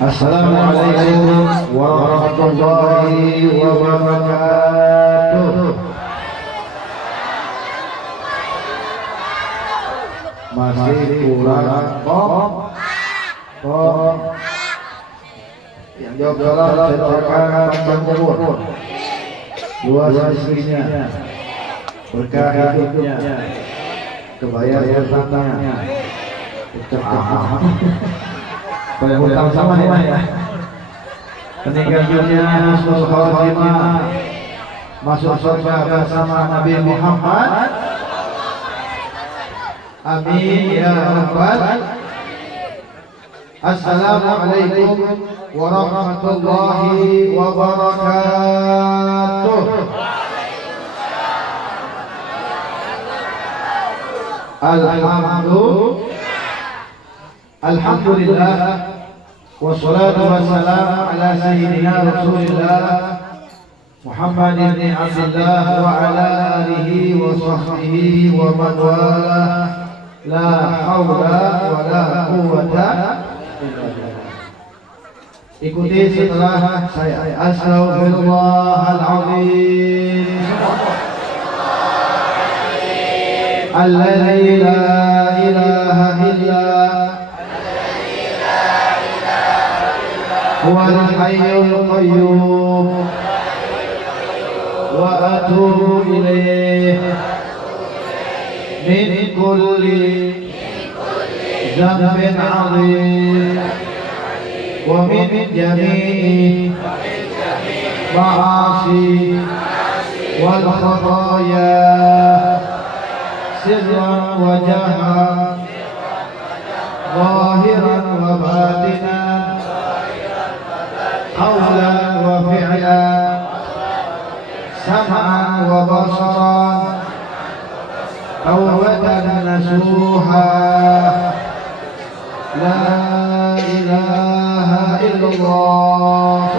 Assalamualaikum warahmatullahi wabarakatuh. Masih kurang kok yang jawab salah cetakan panjang umur, luas rezekinya, berkah hidupnya, kebayar hartanya, kayak hutang sama ya. Meninggal dunia husnul khatimah, masuk surga bersama Nabi Muhammad. Amin ya rabbal. Assalamualaikum warahmatullahi wabarakatuh. Alhamdulillah wassalatu wassalamu ala sayyidina Rasulillah Muhammad ibn Abdullah wa ala alihi wa sahbihi wa man wala. La haula wa la quwwata illa billah. Ikuti setelah saya. Astaghfirullahaladzim alladzi la ilaha illa huwal hayyul qayyum wa atubu ilaihi min kulli dhanbin 'azim wa min jami'i ma'asi wal khataaya sirran wa jahran zahiran wa batinan qawlan wa fi'lan sam'an wa basaran tawbatan nasuha. La ilaha illallah,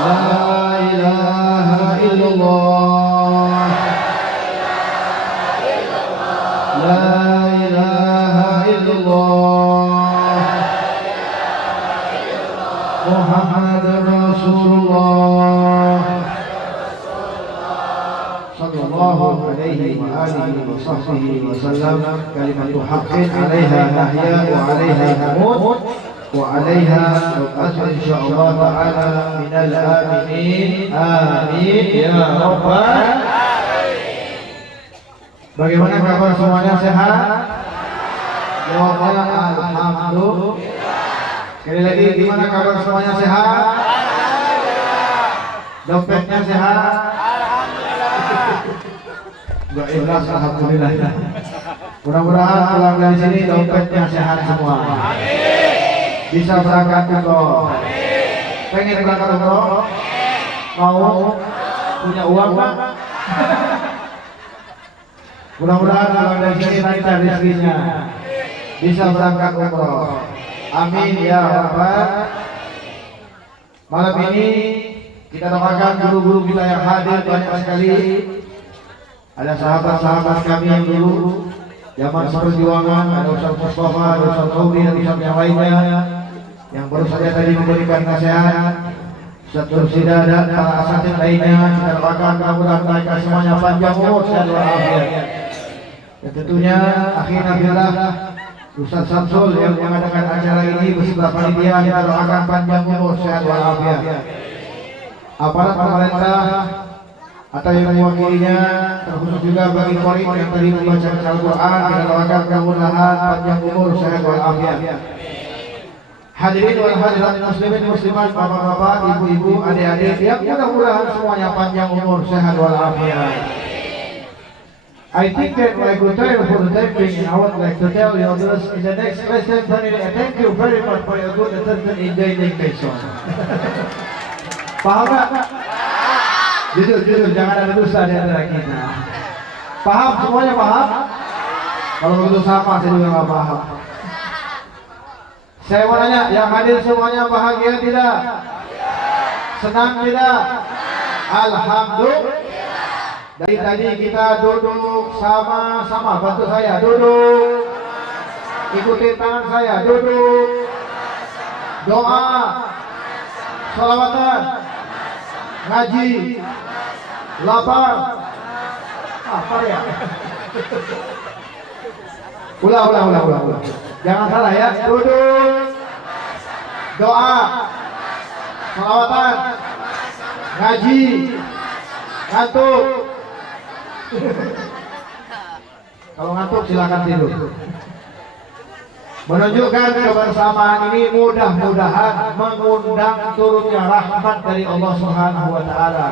la ilaha illallah, la ilaha illallah, Muhammadur Rasulullah sallallahu alaihi wa alihi wa sahbihi wa sallam. Kalimatu haqqin 'alaiha nahya wa 'alaiha namut wa 'alaiha nub'atsu insyaallah ta'ala minal aminin. Amin ya rabbal alamin. Bagaimana kabar semuanya, sehat? Jawabnya alhamdulillah. Sekali lagi, gimana kabar semuanya, sehat? Alhamdulillah. Dompetnya sehat? Enggak ikhlas, alhamdulillah. Mudah-mudahan pulang dari sini dompetnya sehat semua. Amin. Bisa berangkat umroh. Amin. Pengen berangkat umroh? Mau? Punya uang Pak? Mudah-mudahan pulang dari sini lancar rezekinya. Bisa berangkat umroh. Amin ya rabbal. Malam ini kita doakan guru-guru kita yang hadir banyak sekali. Ada sahabat-sahabat kami yang dulu zaman perjuangan, ada Ustaz Mustafa, ada Ustaz Qaudi, dan Ustaz yang lainnya yang baru saja tadi memberikan nasihat, Ustaz Tursida dan para asatidz lainnya. Kita doakan mudah-mudahan mereka semuanya panjang umur, sehat walafiat. Dan tentunya akhirnya billah Ustaz Samsul yang mengadakan acara ini beserta panitia, kita doakan panjang umur, sehat walafiat. Aparat pemerintah atau yang mewakilinya, terkhusus juga bagi Qorim yang tadi membaca Al-Quran, kita doakan kemudahan, panjang umur, sehat walafiat. Hadirin wal hadirat muslimin muslimat, bapak-bapak, ibu-ibu, adik-adik, yang mudah-mudahan semuanya panjang umur, sehat walafiat. I think that my good time for the time being, I would like to tell you others in the next lesson. Thank you very much for your good attention in daily lesson. Paham gak? Jujur, jangan ada dusta di antara kita. Paham? Semuanya paham? Kalau begitu sama, saya juga nggak paham. Saya mau nanya, yang hadir semuanya bahagia tidak? Senang tidak? Alhamdulillah. Dari tadi kita duduk sama-sama, bantu saya duduk. Ikuti tangan saya, duduk. Doa, sholawatan, ngaji, lapar. Apa ya? Ulang. Jangan salah ya. Duduk. Doa, sholawatan, ngaji, ngantuk. Kalau ngantuk silakan tidur. Menunjukkan kebersamaan ini mudah-mudahan mengundang turunnya rahmat dari Allah Subhanahu wa taala.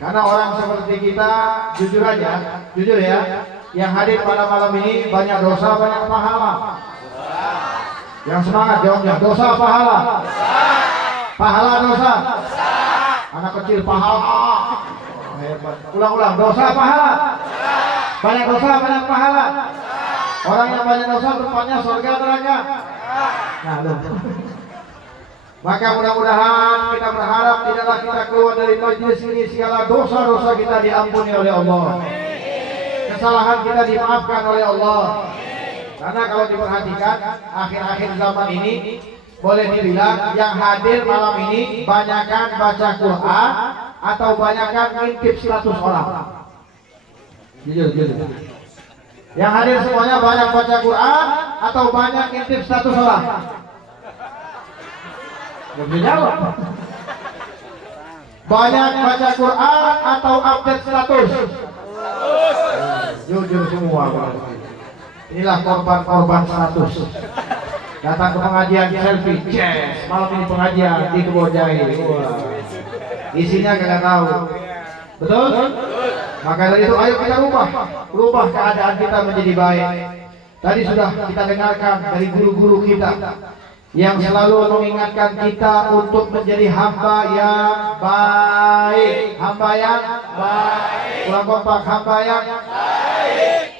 Karena orang seperti kita, jujur ya, yang hadir pada malam ini banyak dosa, banyak pahala. Yang semangat jawabnya, dosa pahala. Pahala dosa. Anak kecil pahala. Ulang, dosa pahala. Banyak dosa, banyak pahala. Orang yang banyak dosa tempatnya surga neraka. Nah, maka mudah-mudahan kita berharap tidaklah kita keluar dari majelis ini segala dosa-dosa kita diampuni oleh Allah. Kesalahan kita dimaafkan oleh Allah. Karena kalau diperhatikan akhir-akhir zaman ini boleh dibilang yang hadir malam ini banyakkan baca Quran atau banyakkan ngintip 100 orang. Jujur. Yang hadir semuanya banyak baca Quran atau banyak ngintip 100 orang? Belum dijawab. Banyak baca Quran atau update status? Jujur semua. Inilah korban-korban 100. Datang ke pengajian selfie, yes, malam ini pengajian di Kebonjai. Isinya kagak tahu. Betul? Maka dari itu ayo kita rubah keadaan kita menjadi baik. Tadi sudah kita dengarkan dari guru-guru kita yang selalu mengingatkan kita untuk menjadi hamba yang baik. Hamba yang baik. Ulang kompak, hamba yang baik.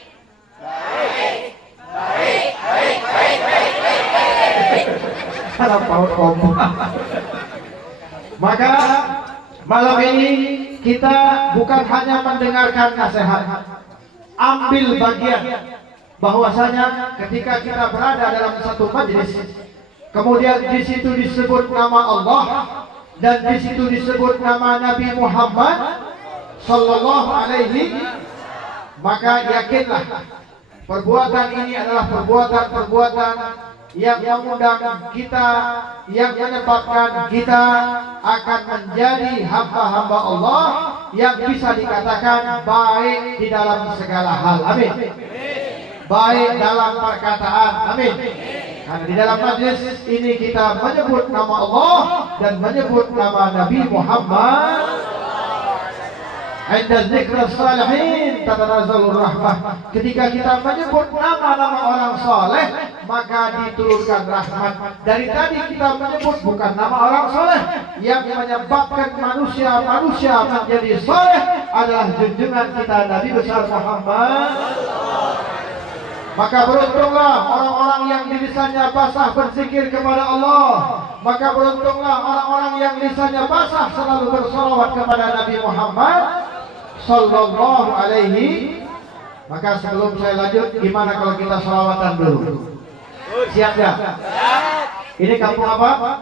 Harap paut kompak. Maka malam ini kita bukan hanya mendengarkan nasihat, ambil bagian. Bahwasanya ketika kita berada dalam satu majelis, kemudian di situ disebut nama Allah dan di situ disebut nama Nabi Muhammad sallallahu alaihi, maka yakinlah perbuatan ini adalah perbuatan yang mengundang kita, yang menyebabkan kita akan menjadi hamba-hamba Allah yang bisa dikatakan baik di dalam segala hal. Amin. Baik dalam perkataan. Amin. Karena di dalam majlis ini kita menyebut nama Allah dan menyebut nama Nabi Muhammad. Inda dzikra salihin tatanazzalur rahmah. Ketika kita menyebut nama-nama orang saleh, maka diturunkan rahmat. Dari tadi kita menyebut bukan nama orang saleh, yang menyebabkan manusia menjadi saleh adalah junjungan kita Nabi besar Muhammad. Maka beruntunglah orang-orang yang lisannya basah berzikir kepada Allah. Maka beruntunglah orang-orang yang lisannya basah selalu bersolawat kepada Nabi Muhammad sallallahu alaihi. Maka sebelum saya lanjut, gimana kalau kita sholawatan dulu? Siap ya? Ini kampung apa?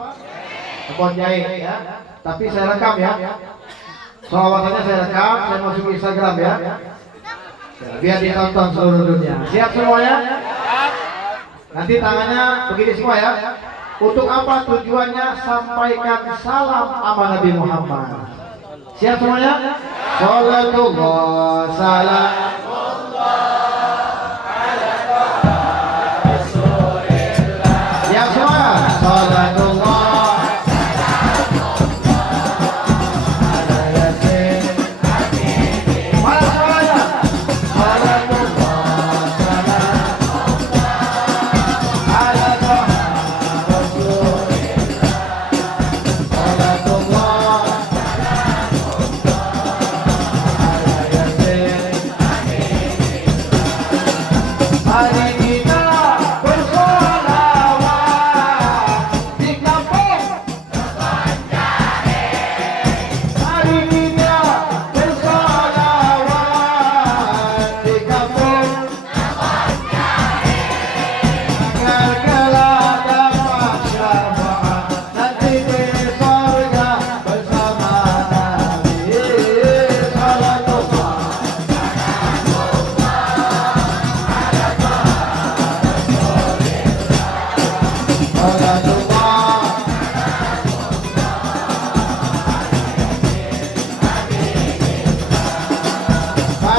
Kebonjai ya. Tapi saya rekam ya. Sholawatannya saya rekam, saya masuk Instagram ya. Biar ditonton seluruh dunia. Siap semuanya? Nanti tangannya begini semua ya. Untuk apa tujuannya? Sampaikan salam sama Nabi Muhammad. Siap semuanya? Salatullah salamullah ala Rasulillah. Yang semua salatullah ala Yasin Habibie. Mana semuanya? Salatullah salamullah ala Rasulillah. Salatullah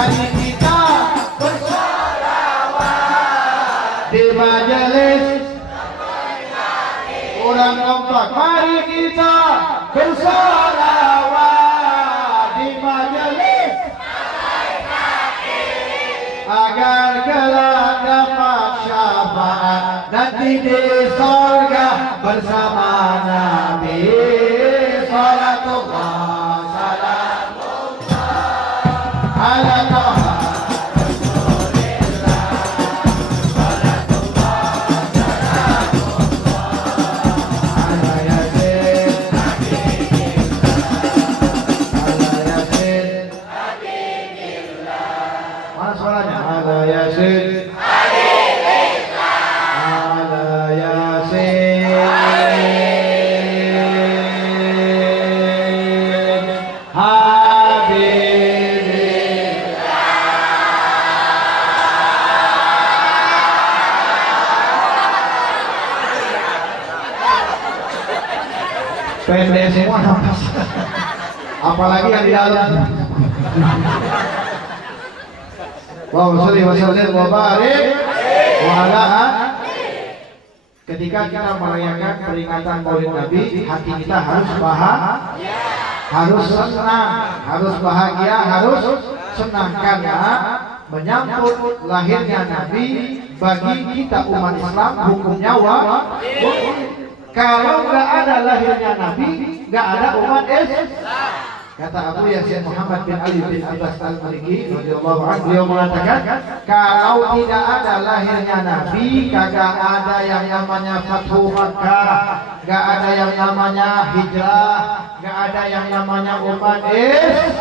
mari kita bersolawat di majelis orang kompak. Mari kita bersolawat di majelis agar kelak dapat syafaat nanti di surga bersama Nabi. Salatullah salamullah ala Taha Rasulillah. Salatullah salamullah ala Yasin Habibullah. Ala Yasin Habibullah. Mana suaranya? Ala Yasin Ala Yasin pendek semua nafas. Apalagi yang di dalam. Wa sholli wa sallim wa barik wa ala. Ketika kita merayakan peringatan Maulid Nabi, hati kita harus bahagia, harus senang, harus bahagia, harus senang karena menyambut lahirnya Nabi bagi kita umat Islam hukumnya wajib. Kalau nggak ada lahirnya Nabi, nggak ada umat Islam. Kata Abu Yasin Muhammad bin Ali bin Abbas Al-Maliki radhiyallahu anhu, beliau mengatakan, kalau tidak ada lahirnya Nabi, kagak ada yang namanya Fathu Makkah, nggak ada yang namanya hijrah, nggak ada yang namanya umat Islam.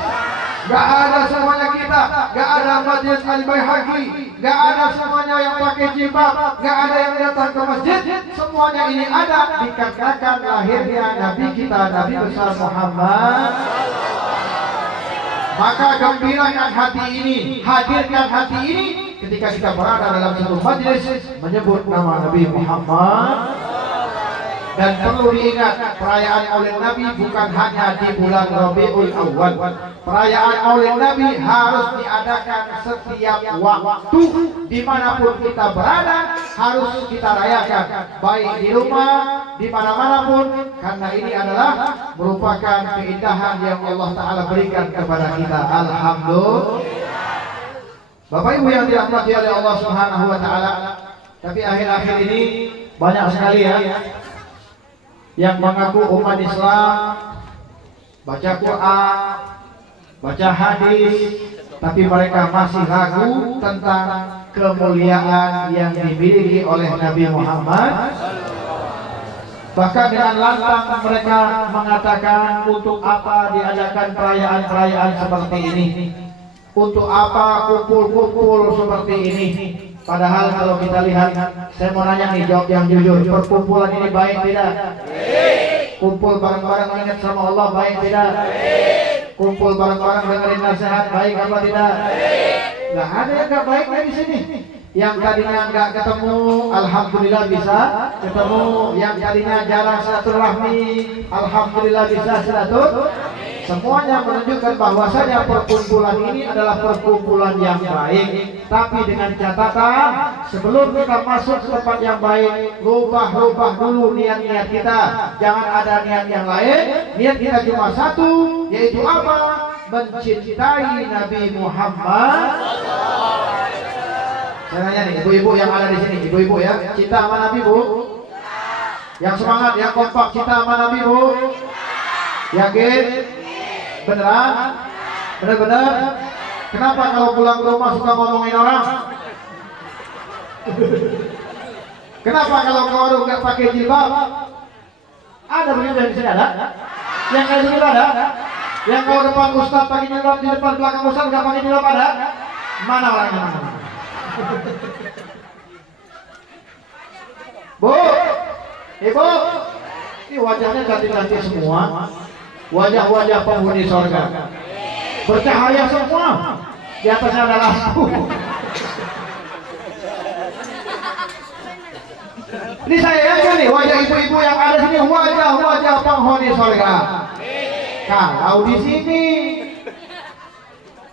Gak ada semuanya kita, gak ada Majelis Al-Baihaqi, gak ada semuanya yang pakai jilbab, gak ada yang datang ke masjid. Semuanya ini ada dikarenakan lahirnya Nabi kita, Nabi besar Muhammad. Maka gembirakan hati ini, hadirkan hati ini ketika kita berada dalam satu majelis menyebut nama Nabi Muhammad. Dan perlu diingat, perayaan Maulid Nabi bukan hanya di bulan Rabiul Awwal. Perayaan Maulid Nabi harus diadakan setiap waktu, dimanapun kita berada harus kita rayakan, baik di rumah, di mana-mana pun, karena ini adalah merupakan keindahan yang Allah Ta'ala berikan kepada kita. Alhamdulillah. Bapak Ibu yang dirahmati oleh Allah Subhanahu Wa Ta'ala, tapi akhir-akhir ini banyak sekali ya yang mengaku umat Islam, baca Quran, baca hadis, tapi mereka masih ragu tentang kemuliaan yang dimiliki oleh Nabi Muhammad. Bahkan dengan lantang mereka mengatakan, untuk apa diadakan perayaan-perayaan seperti ini? Untuk apa kumpul-kumpul seperti ini? Padahal kalau kita lihat, saya mau nanya nih, jawab yang jujur, perkumpulan ini baik tidak? Kumpul bareng-bareng mengingat sama Allah baik tidak? Kumpul bareng-bareng dengerin nasihat baik apa tidak? Nggak ada yang nggak baik di sini. Yang tadinya nggak ketemu, alhamdulillah bisa ketemu. Yang tadinya jarang silaturahmi, alhamdulillah bisa silaturahmi. Semuanya menunjukkan bahwasanya perkumpulan ini adalah perkumpulan yang baik. Tapi dengan catatan, sebelum kita masuk ke tempat yang baik, rubah dulu niat-niat kita. Jangan ada niat yang lain. Niat kita cuma satu, yaitu apa? Mencintai Nabi Muhammad. Saya nanya nih, ibu-ibu yang ada di sini, ibu-ibu ya, cinta sama Nabi Bu? Yang semangat, yang kompak, cinta sama Nabi Bu? Yakin? Beneran? Bener-bener? Kenapa kalau pulang ke rumah suka ngomongin orang? Kenapa kalau ke warung nggak pakai jilbab? Ada begitu yang di sini ada? Yang kayak begitu ada? Yang kalau depan ustaz pakai jilbab, di depan belakang ustaz nggak pakai jilbab ada? Mana orangnya? Bu, ibu, ini wajahnya cantik-cantik semua. Wajah-wajah penghuni sorga, bercahaya semua, di atasnya ada lampu. Ini saya yakin nih, wajah ibu-ibu yang ada sini wajah-wajah penghuni sorga. Kalau di sini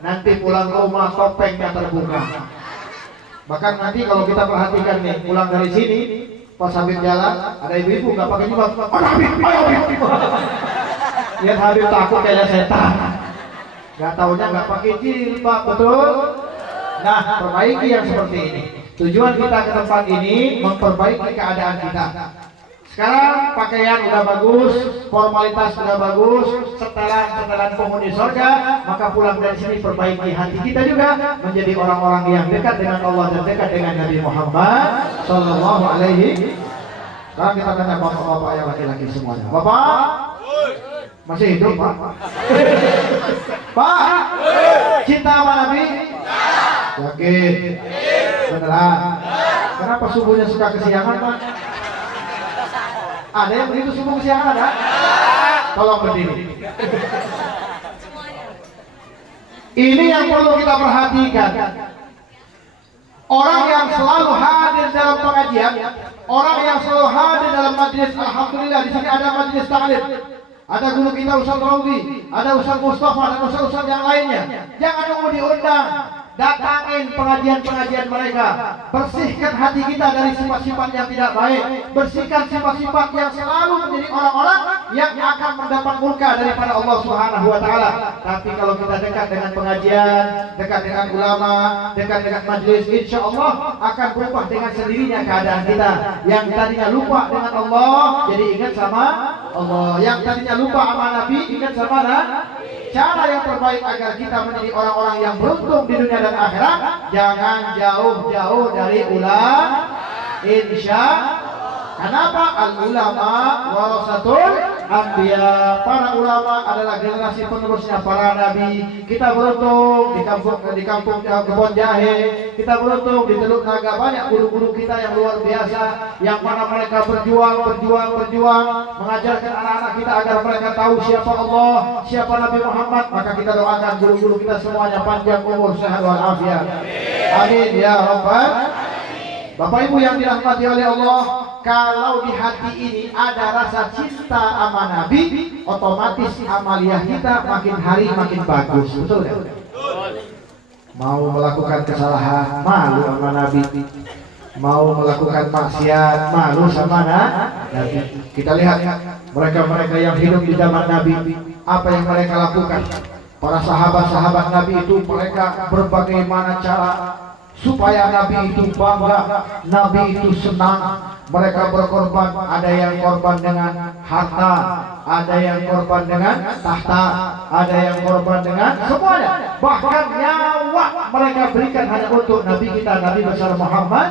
nanti pulang ke rumah topengnya terbuka. Bahkan nanti kalau kita perhatikan nih, pulang dari sini pas Habib jalan, ada ibu-ibu nggak pakai jilbab. Ayo Habib, ayo Habib. Lihat Habib takut kayak setan. Nggak taunya nggak pakai jilbab, betul? Nah, perbaiki yang seperti ini. Tujuan kita ke tempat ini memperbaiki keadaan kita. Sekarang pakaian udah bagus, formalitas udah bagus, setelan penghuni surga, maka pulang dari sini perbaiki hati kita juga menjadi orang-orang yang dekat dengan Allah dan dekat dengan Nabi Muhammad Sallallahu Alaihi. Sekarang kita tanya bapak-bapak yang laki-laki semuanya. Bapak, masih hidup Pak? Pak, cinta sama Nabi? Yakin? Beneran? Kenapa subuhnya suka kesiangan Pak? Ada yang begitu subuh kesiangan ada? Tolong berdiri. Ini yang perlu kita perhatikan. Orang yang selalu hadir dalam pengajian, orang yang selalu hadir dalam majelis, alhamdulillah di sini ada majelis taklim. Ada guru kita Ustaz Raudi, ada Ustaz Mustafa dan Ustaz yang lainnya. Jangan nunggu diundang. Datangin pengajian-pengajian mereka. Bersihkan hati kita dari sifat-sifat yang tidak baik. Bersihkan sifat-sifat yang selalu menjadi orang-orang yang akan mendapat murka daripada Allah Subhanahu wa taala. Tapi kalau kita dekat dengan pengajian, dekat dengan ulama, dekat dengan majelis, insya Allah akan berubah dengan sendirinya keadaan kita. Yang tadinya lupa dengan Allah, jadi ingat sama Allah. Yang tadinya lupa sama Nabi, ingat sama Nabi. Cara yang terbaik agar kita menjadi orang-orang yang beruntung di dunia dan akhirat, jangan jauh-jauh dari ulama. Insya Kenapa? Al-ulama warasatul anbiya. Para ulama adalah generasi penerusnya para nabi. Kita beruntung di kampung Kebon Jahe. Kita beruntung di Teluk Naga banyak guru-guru kita yang luar biasa, yang mana mereka berjuang mengajarkan anak-anak kita agar mereka tahu siapa Allah, siapa Nabi Muhammad. Maka kita doakan guru-guru kita semuanya panjang umur, sehat walafiat. Amin ya rabbal. Bapak Ibu yang dirahmati oleh Allah, kalau di hati ini ada rasa cinta sama Nabi, otomatis amaliyah kita makin hari makin bagus. Betul ya? Mau melakukan kesalahan, malu sama Nabi. Mau melakukan maksiat, malu sama Nabi. Kita lihat mereka-mereka yang hidup di zaman Nabi, apa yang mereka lakukan. Para sahabat-sahabat Nabi itu mereka berbagai mana cara supaya Nabi itu bangga, Nabi itu senang. Mereka berkorban, ada yang korban dengan harta, ada yang korban dengan tahta, ada yang korban dengan semuanya. Bahkan nyawa mereka berikan hanya untuk Nabi kita, Nabi besar Muhammad.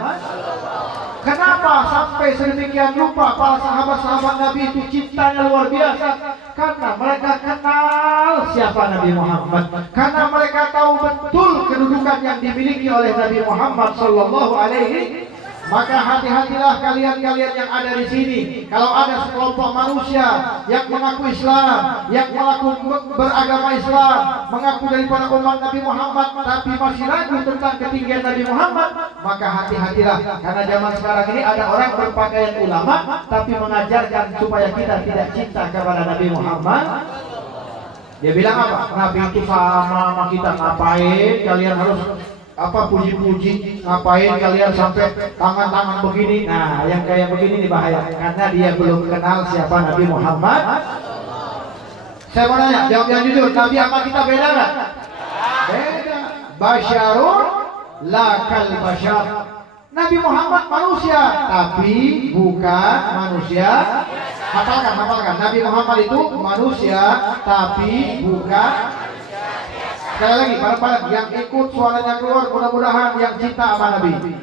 Kenapa sampai sedemikian rupa para sahabat-sahabat Nabi itu cintanya luar biasa? Karena mereka kenal siapa Nabi Muhammad. Karena mereka tahu betul kedudukan yang dimiliki oleh Nabi Muhammad Sallallahu Alaihi. Maka hati-hatilah kalian-kalian yang ada di sini. Kalau ada sekelompok manusia yang mengaku Islam, yang beragama Islam, mengaku daripada umat Nabi Muhammad, tapi masih ragu tentang ketinggian Nabi Muhammad, maka hati-hatilah. Karena zaman sekarang ini ada orang berpakaian ulama, tapi mengajarkan supaya kita tidak cinta kepada Nabi Muhammad. Dia bilang apa? Nabi itu sama kita, ngapain kalian harus puji-puji, ngapain kalian sampai tangan-tangan begini? Nah, yang kayak begini nih bahaya, karena dia belum kenal siapa Nabi Muhammad. Saya mau nanya, jawab yang jujur, Nabi sama kita beda nggak? Beda. Basyarun lakal basyar. Nabi Muhammad manusia, tapi bukan manusia. Hafalkan. Nabi Muhammad itu manusia, tapi bukan. Sekali lagi, bareng-bareng yang ikut suaranya keluar, mudah-mudahan yang cinta sama Nabi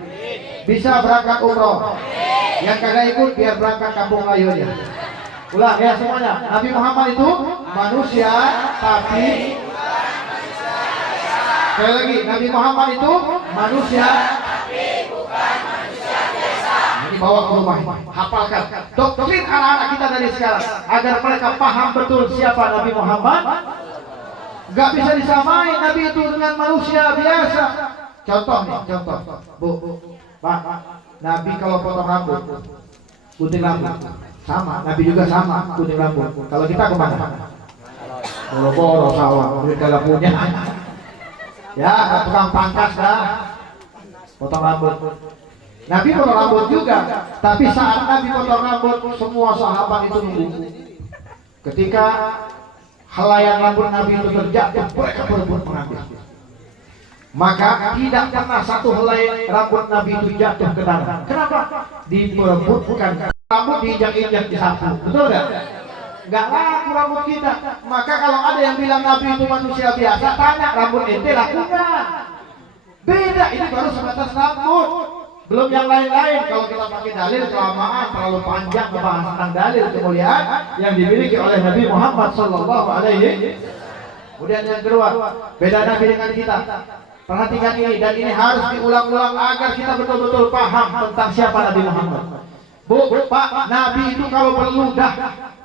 bisa berangkat umroh. Yang kagak ikut biar berangkat kampung layunya. Ulang ya semuanya. Nabi Muhammad itu manusia, tapi sekali lagi, Nabi Muhammad itu manusia, tapi bukan manusia biasa. Ini bawa ke rumah, hafalkan. Doktrin anak-anak kita dari sekarang agar mereka paham betul siapa Nabi Muhammad. Gak bisa disamain Nabi itu dengan manusia biasa. Contoh, Bu, Pak, Nabi kalau potong rambut, gunting rambut, sama. Nabi juga sama, gunting rambut. Kalau kita kemana? Boro-boro sawah, duit kalau punya. Ya, tukang pangkas dah. Potong rambut. Nabi potong rambut juga, tapi saat Nabi potong rambut, semua sahabat itu nunggu. Ketika helaian rambut Nabi itu terjatuh, mereka berebut mengambil. Maka tidak pernah satu helai rambut Nabi itu jatuh ke tanah. Kenapa? Diperebutkan. Rambut diinjak-injak disapu, betul nggak? Nggak laku rambut kita. Maka kalau ada yang bilang Nabi itu manusia biasa, tanya rambut ente laku nggak? Beda, ini baru sebatas rambut. Belum yang lain-lain. Kalau kita pakai dalil kelamaan terlalu panjang membahas tentang dalil kemuliaan yang dimiliki oleh Nabi Muhammad Sallallahu Alaihi. Kemudian yang kedua, beda Nabi dengan kita. Perhatikan ini, dan ini harus diulang-ulang agar kita betul-betul paham tentang siapa Nabi Muhammad. Bu, Pak, Nabi itu kalau berludah,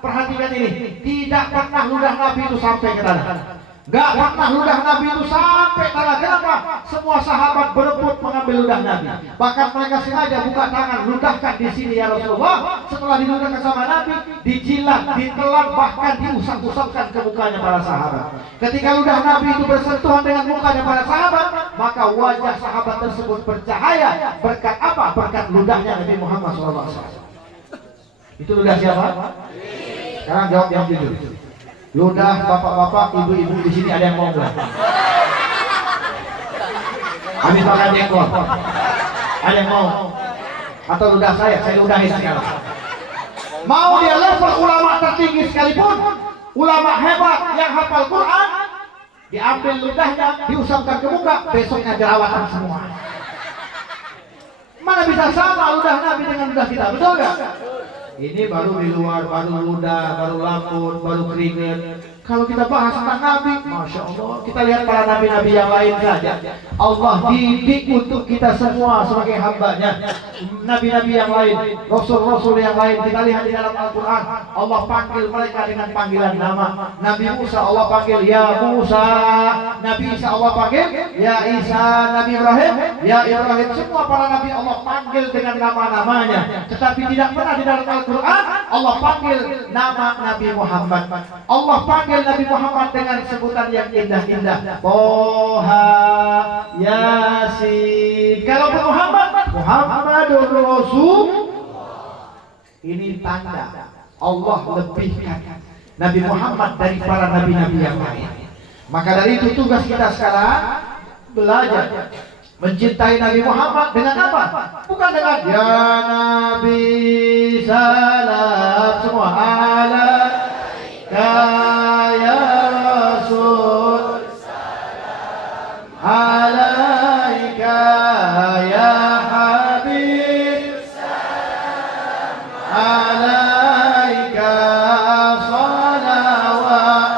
perhatikan ini, tidak pernah ludah Nabi itu sampai ke tanah. Gak pernah ludah Nabi itu sampai tanah. Kenapa? Semua sahabat berebut mengambil ludah Nabi. Bahkan mereka sengaja buka tangan, ludahkan di sini ya Rasulullah. Setelah diludahkan sama Nabi, dijilat, ditelan, bahkan diusap-usapkan ke mukanya para sahabat. Ketika ludah Nabi itu bersentuhan dengan mukanya para sahabat, maka wajah sahabat tersebut bercahaya. Berkat apa? Berkat ludahnya Nabi Muhammad SAW. Itu ludah siapa? Sekarang jawab yang jujur. Ludah bapak-bapak, ibu-ibu di sini ada yang mau nggak? Habis makan jengkol, ada yang mau? Atau ludah saya ludahin sekarang. Mau dia level ulama tertinggi sekalipun, ulama hebat yang hafal Quran, diambil ludahnya, diusapkan ke muka, besoknya jerawatan semua. Mana bisa sama ludah Nabi dengan ludah kita, betul nggak? Ini baru di luar, baru ludah, baru laput, baru keringat. Kalau kita bahas tentang Nabi, Masya Allah, kita lihat para Nabi-Nabi yang lain saja. Allah didik untuk kita semua sebagai hambanya. Nabi-Nabi yang lain, Rasul-Rasul yang lain, kita lihat di dalam Al-Quran. Allah panggil mereka dengan panggilan nama. Nabi Musa Allah panggil, Ya Musa. Nabi Isa Allah panggil, Ya Isa. Nabi Ibrahim, Ya Ibrahim. Semua para Nabi Allah panggil dengan nama-namanya. Tetapi tidak pernah di dalam Al-Quran Allah panggil nama Nabi Muhammad. Allah panggil Nabi Muhammad dengan sebutan yang indah-indah. Toha, Yasin. Kalau Muhammad, Muhammadur Rasul. Ini tanda Allah lebihkan Nabi Muhammad dari para nabi-nabi yang lain. Maka dari itu tugas kita sekarang belajar mencintai Nabi Muhammad dengan apa? Bukan dengan ya Nabi salam semua ala ya Rasul salam alaika ya Habib salam alaika salawatullah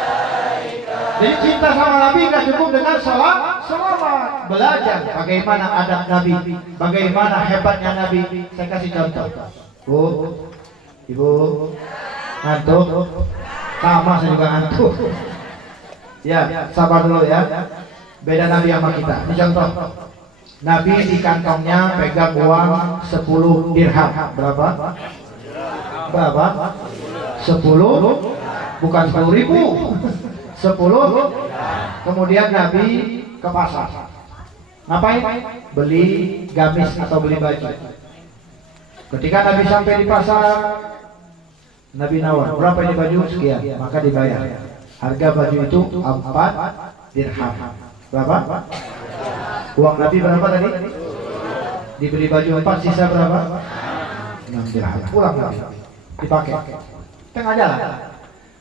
alaika. Jadi cinta sama Nabi nggak cukup dengan selawat. Belajar bagaimana adab Nabi, bagaimana hebatnya Nabi. Saya kasih contoh. Bu, Ibu, ngantuk? Sama saya juga ngantuk. Ya, sabar dulu ya. Beda Nabi sama kita. Ini contoh. Nabi di kantongnya pegang uang 10 dirham. Berapa? Berapa? 10? Bukan 10.000. 10. Kemudian Nabi ke pasar. Ngapain? Beli gamis atau beli baju. Ketika Nabi sampai di pasar, Nabi nawar, berapa ini baju? Sekian, maka dibayar. Harga baju itu 4 dirham. Berapa? Uang Nabi berapa tadi? Dibeli baju 4, sisa berapa? 6 dirham. Pulang Nabi, dipakai. Tengah jalan,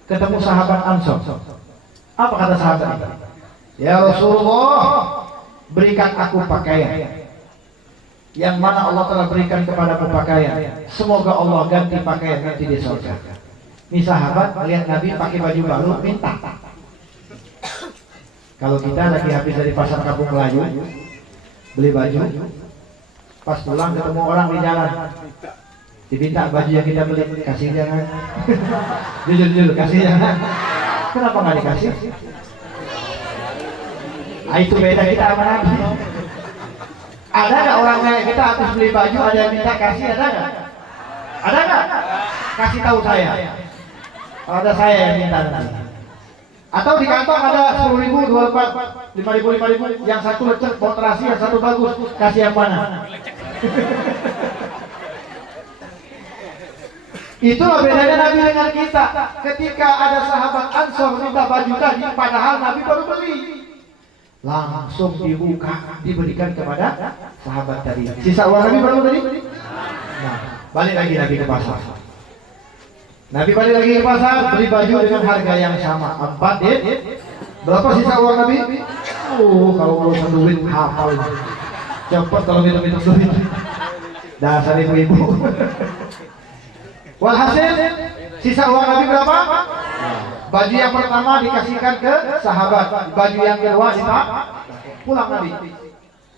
ketemu sahabat Ansor. Apa kata sahabat itu? Ya Rasulullah, berikan aku pakaian yang mana Allah telah berikan kepadaku pakaian. Semoga Allah ganti pakaian nanti di surga. Ini sahabat melihat Nabi pakai baju baru, minta. Kalau kita lagi habis dari pasar Kampung Melayu, beli baju, pas pulang ketemu orang di jalan, diminta baju yang kita beli, kasih jangan. Jujur, kasih jangan. Kenapa nggak dikasih? Itu beda kita sama Nabi. Ada nggak orang kayak kita habis beli baju ada yang minta kasih, ada nggak? Ada nggak? Kasih tahu saya. Kalau ada saya yang minta nanti. Atau di kantong ada 10.000, 24, 5.000, 5.000, yang satu lecek baut terasi, yang satu bagus, kasih yang mana? Itulah bedanya Nabi dengan kita. Ketika ada sahabat Ansor minta baju tadi, padahal Nabi baru beli, langsung dibuka, diberikan kepada sahabat tadi. Sisa uang Nabi berapa tadi? Nah, balik lagi Nabi ke pasar. Nabi balik lagi ke pasar, beli baju dengan harga yang sama, 4 dit. Berapa sisa uang Nabi? Kalau urusan duit hafal. Cepat kalau minum duit. Dasar ibu-ibu. Walhasil, sisa uang Nabi berapa? Baju yang pertama dikasihkan ke sahabat, baju yang kedua pulang Nabi.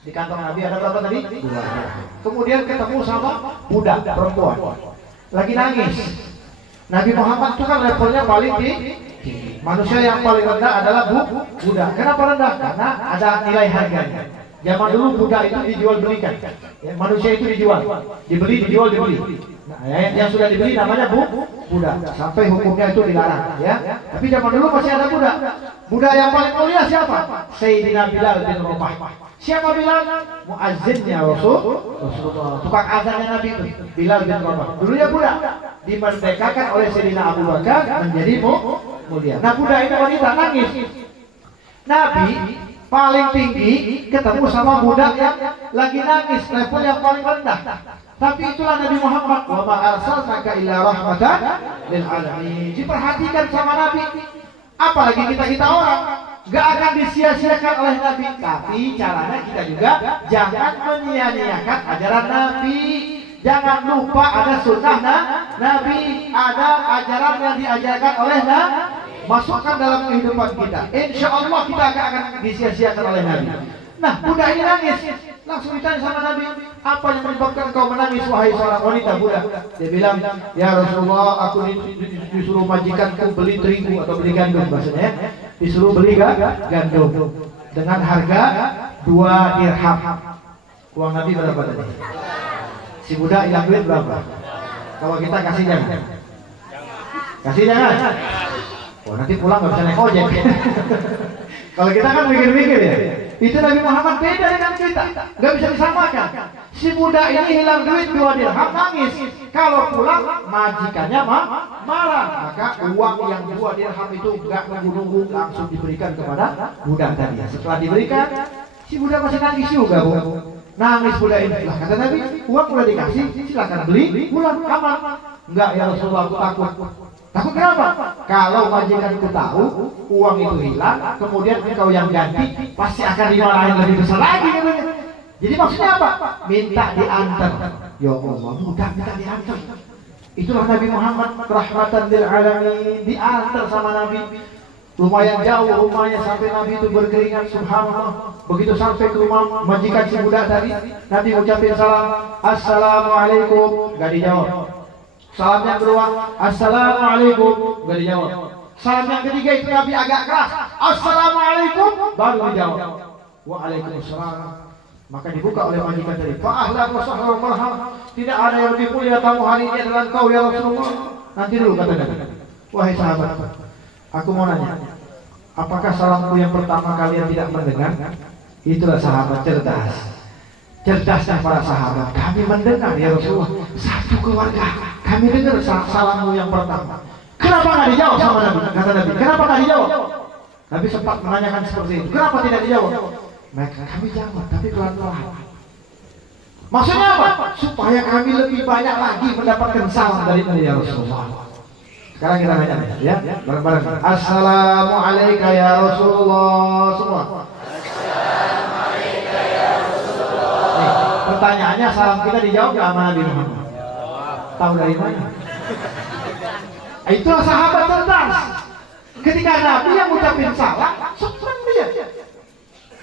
Di kantong Nabi ada berapa tadi? 2. Kemudian ketemu sama budak perempuan, lagi nangis. Nabi Muhammad itu kan levelnya paling tinggi. Manusia yang paling rendah adalah budak. Kenapa rendah? Karena ada nilai harganya. Zaman dulu budak itu dijual belikan. Ya, manusia itu dijual, dibeli, dijual, dibeli. Nah, yang sudah dibeli namanya budak. Sampai hukumnya itu dilarang. Ya. Tapi zaman dulu masih ada budak. Budak yang paling mulia siapa? Sayyidina Bilal bin Rabah. Siapa Bilal? Muazzinnya Rasulullah. Tukang azannya Nabi itu Bilal bin Rabah. Dulunya budak, dimerdekakan oleh Sayyidina Abu Bakar menjadi mulia. Nah, budak itu wanita nangis. Nabi paling tinggi ketemu sama budak yang lagi nangis, level yang paling rendah. Tapi itulah Nabi Muhammad, wa ma arsalnaka illa rahmatan lil alamin. Diperhatikan sama Nabi. Apalagi kita orang, gak akan disia-siakan oleh Nabi. Tapi caranya kita juga jangan menyia-nyiakan ajaran Nabi. Jangan lupa ada sunnah Nabi, ada ajaran yang diajarkan oleh Nabi. Masukkan dalam kehidupan kita. Insya Allah kita akan disia-siakan oleh Nabi. Nah, budak ini nangis. Langsung ditanya sama Nabi, apa yang menyebabkan kau menangis wahai seorang wanita budak? Dia bilang, ya Rasulullah, aku disuruh majikanku beli terigu atau beli gandum bahasanya. Disuruh beli gandum dengan harga 2 dirham. Uang Nabi berapa tadi? Si budak hilang duit berapa? Kalau kita kasih jangan. Kasih jangan. Oh, nanti pulang nggak bisa naik ojek. Kalau kita kan mikir-mikir ya. Itu Nabi Muhammad beda dengan kita, nggak bisa disamakan. Si budak ini hilang duit 2 dirham, nangis. Kalau pulang majikannya marah, maka uang yang 2 dirham itu nggak nunggu-nunggu, langsung diberikan kepada budak tadi. Setelah diberikan, si budak masih nangis juga, Bu. Nangis budak ini. Lah kata Nabi, uang udah dikasih, silakan beli, pulang aman. Enggak ya Rasulullah, aku takut. Takut kenapa? Kalau majikanku tahu uang itu hilang, kemudian engkau yang ganti, pasti akan dimarahin lebih besar lagi katanya. Jadi maksudnya apa? Minta diantar. Ya Allah, budak minta diantar. Itulah Nabi Muhammad rahmatan lil alamin, diantar sama Nabi. Lumayan jauh rumahnya sampai Nabi itu berkeringat, subhanallah. Begitu sampai ke rumah majikan si budak tadi, Nabi ucapin salam, assalamualaikum, gak dijawab. Salam yang kedua, assalamualaikum, gak dijawab. Salam yang ketiga itu Nabi agak keras, assalamualaikum, baru dijawab. Waalaikumsalam. Maka dibuka oleh majikan tadi. Fa ahlan wa sahlan wa marhaban. Tidak ada yang lebih mulia tamu hari ini adalah engkau ya Rasulullah. Nanti dulu kata Nabi. Wahai sahabat, aku mau nanya, apakah salamku yang pertama kalian tidak mendengar? Itulah sahabat cerdas. Cerdasnya para sahabat. Kami mendengar ya Rasulullah. Satu keluarga. Kami dengar salammu yang pertama. Kenapa nggak dijawab sama Nabi? Kata Nabi. Kenapa nggak dijawab? Nabi sempat menanyakan seperti itu. Kenapa tidak dijawab? Mereka kami jawab, tapi pelan-pelan. Maksudnya apa? Supaya kami lebih banyak lagi mendapatkan salam dari Nabi ya Rasulullah. Sekarang kita nanya ya, bareng-bareng. Assalamualaikum ya Rasulullah semua. Assalamualaikum ya Rasulullah. Nih, pertanyaannya salam kita dijawab nggak sama Nabi Muhammad? Tahu dari mana? Itulah sahabat cerdas. Ketika Nabi yang ucapin salam, senang dia.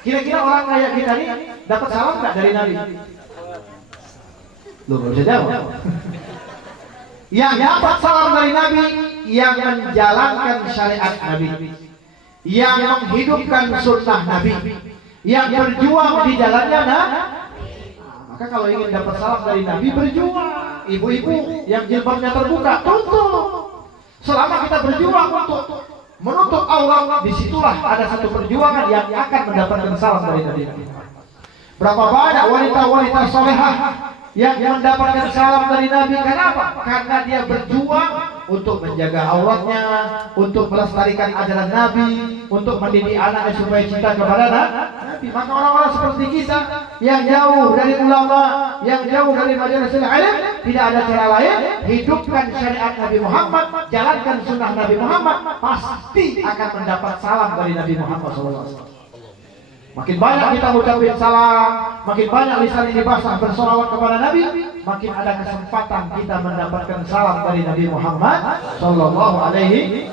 Kira-kira orang kayak kita ini dapat salam nggak dari Nabi? Lu nggak bisa jawab. Yang dapat salam dari Nabi, yang menjalankan syariat Nabi, yang menghidupkan sunnah Nabi, yang berjuang di jalannya maka kalau ingin dapat salam dari Nabi, berjuang. Ibu-ibu yang jilbabnya terbuka, tutup. Selama kita berjuang untuk menutup aurat, disitulah ada satu perjuangan yang akan mendapatkan salam dari Nabi Muhammad. Berapa banyak wanita-wanita salehah yang mendapatkan salam dari Nabi? Kenapa? Karena dia berjuang untuk menjaga auratnya, untuk melestarikan ajaran Nabi, untuk mendidik anaknya supaya cinta kepada Nabi. Maka orang-orang seperti kita yang jauh dari ulama, yang jauh dari majelis ilmu, tidak ada cara lain, hidupkan syariat Nabi Muhammad, jalankan sunnah Nabi Muhammad, pasti akan mendapat salam dari Nabi Muhammad SAW. Makin banyak kita mengucapkan salam, makin banyak lisan ini basah bersolawat kepada Nabi, makin ada kesempatan kita mendapatkan salam dari Nabi Muhammad Sallallahu Alaihi.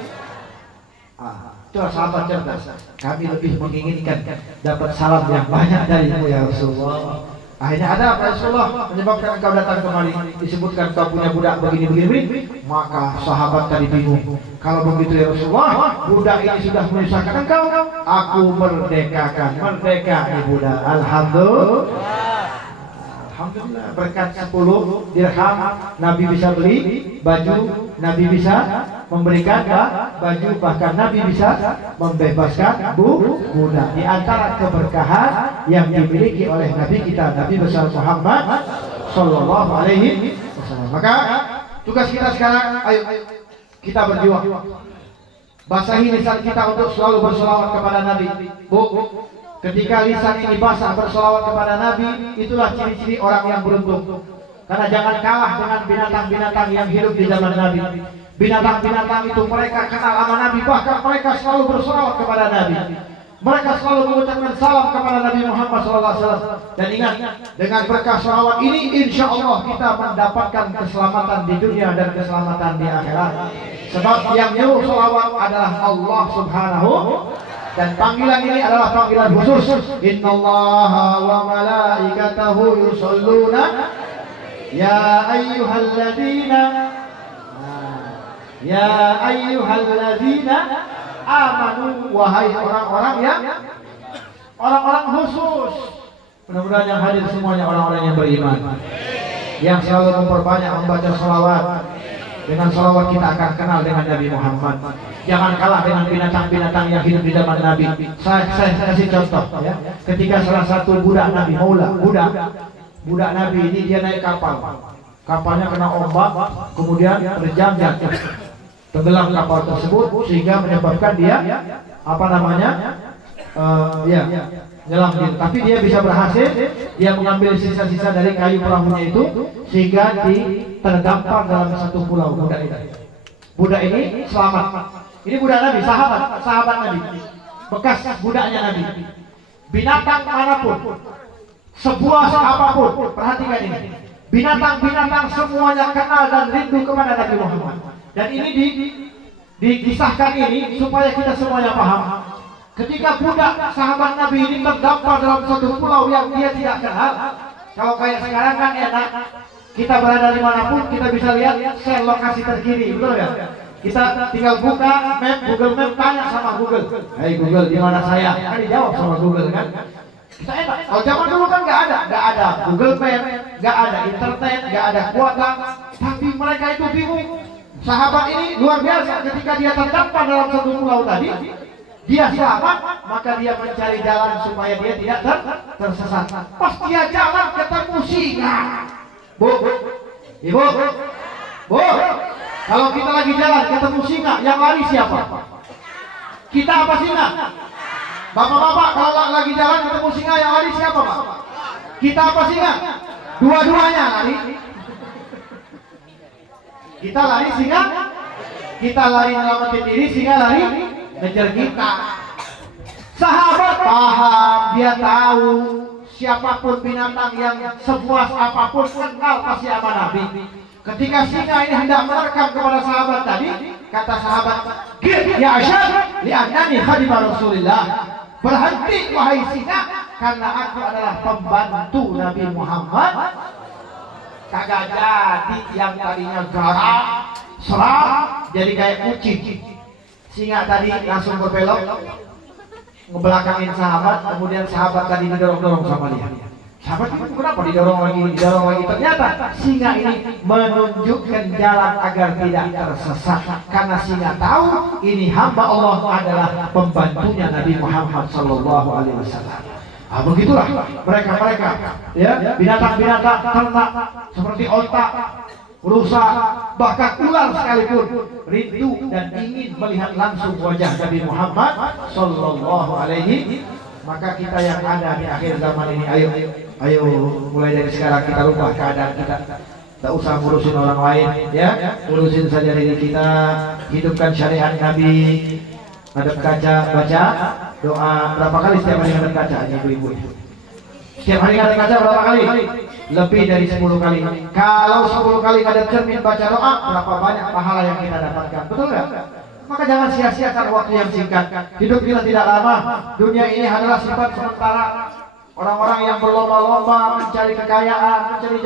Itulah sahabat cerdas. Kami lebih menginginkan dapat salam yang banyak darimu ya Rasulullah. Akhirnya ada apa Rasulullah menyebabkan engkau datang kemari? Disebutkan kau punya budak begini. Maka sahabat tadi bingung. Kalau begitu ya Rasulullah, budak ini sudah menyusahkan engkau, aku merdeka nih budak. Alhamdulillah berkat 10 dirham Nabi bisa beli baju, Nabi bisa memberikan baju, bahkan Nabi bisa membebaskan budak. Di antara keberkahan yang dimiliki oleh Nabi kita, Nabi besar Muhammad Sallallahu Alaihi Wasallam. Maka tugas kita sekarang, ayo kita berjuang. Basahi lisan kita untuk selalu bersolawat kepada Nabi. Ketika lisan ini basah bersolawat kepada Nabi, itulah ciri-ciri orang yang beruntung. Karena jangan kalah dengan binatang-binatang yang hidup di zaman Nabi. Binatang-binatang itu mereka kenal sama Nabi, bahkan mereka selalu bersolawat kepada Nabi. Mereka selalu mengucapkan salam kepada Nabi Muhammad SAW. Dan ingat, dengan berkah salawat ini, insya Allah kita mendapatkan keselamatan di dunia dan keselamatan di akhirat. Sebab yang nyuruh salawat adalah Allah Subhanahu. Dan panggilan ini adalah panggilan khusus. Innallaha wa malaikatahu yusholluna ya ayyuhalladzina amanu, wahai orang-orang yang orang-orang khusus. Mudah-mudahan yang hadir semuanya orang-orang yang beriman, yang selalu memperbanyak membaca salawat. Dengan salawat kita akan kenal dengan Nabi Muhammad. Jangan kalah dengan binatang-binatang yang hidup di zaman Nabi. Saya kasih contoh ya. Ketika salah satu budak Nabi, budak Nabi ini dia naik kapal. Kapalnya kena ombak, kemudian terjang jatuh. Tenggelam kapal tersebut sehingga menyebabkan dia nyelam gitu. Tapi dia bisa berhasil, dia mengambil sisa-sisa dari kayu perahunya itu sehingga terdampar dalam satu pulau. Budak ini selamat. Ini budak Nabi, sahabat Nabi, bekas budaknya Nabi. Binatang manapun, sebuah apapun, perhatikan ini. Binatang-binatang semuanya kenal dan rindu kepada Nabi Muhammad. Dan ini dikisahkan ini supaya kita semuanya paham. Ketika budak sahabat Nabi ini terdampar dalam satu pulau yang dia tidak kenal. Kalau kayak sekarang kan enak, kita berada di manapun kita bisa lihat share lokasi terkini, betul ya? Kita tinggal buka map, Google Map, tanya sama Google, "Hai Google, di mana saya?" Kan dijawab sama Google kan? Kita enak. Kalau zaman dulu kan nggak ada Google Map, nggak ada internet, nggak ada kuota, tapi mereka itu bingung. Sahabat ini luar biasa, ketika dia terdampar dalam satu pulau tadi, dia selamat, maka dia mencari jalan supaya dia tidak tersesat. Pas dia jalan ketemu singa. Ibu, kalau kita lagi jalan ketemu singa, yang lari siapa? Kita apa singa? Bapak-bapak, kalau lagi jalan ketemu singa, yang lari siapa, Pak? Kita apa singa? Dua-duanya lari. Kita lari singa, kita lari menyelamatkan diri, singa lari ngejar kita. Sahabat paham, dia tahu siapapun binatang yang sepuas apapun kenal pasti sama Nabi. Ketika singa ini hendak menerkam kepada sahabat tadi, kata sahabat, "Ya Asyad, li'annani khadimah Rasulillah." Berhenti wahai singa, karena aku adalah pembantu Nabi Muhammad. Kagak jadi yang tadinya garang, seram, jadi kayak kucing. Singa tadi langsung berbelok, ngebelakangin sahabat, kemudian sahabat tadi didorong-dorong sama dia. Sahabat itu kenapa didorong lagi? Ternyata singa ini menunjukkan jalan agar tidak tersesat. Karena singa tahu ini hamba Allah adalah pembantunya Nabi Muhammad Sallallahu Alaihi Wasallam. Begitulah mereka ya, binatang-binatang ternak seperti onta, rusa, bahkan ular sekalipun rindu dan ingin melihat langsung wajah Nabi Muhammad Sallallahu Alaihi. Maka kita yang ada di akhir zaman ini, ayo mulai dari sekarang kita rubah keadaan kita. Tak usah ngurusin orang lain, ya, ngurusin saja diri kita. Hidupkan syariat Nabi. Ngadep kaca, baca doa berapa kali setiap hari ngadep kaca, ibu-ibu? Setiap hari ngadep kaca berapa kali? Lebih dari 10 kali. Kalau 10 kali ngadep cermin baca doa, berapa banyak pahala yang kita dapatkan? Betul nggak? Maka jangan sia-siakan waktu yang singkat. Hidup kita tidak lama. Dunia ini adalah sifat sementara. Orang-orang yang berlomba-lomba mencari kekayaan, mencari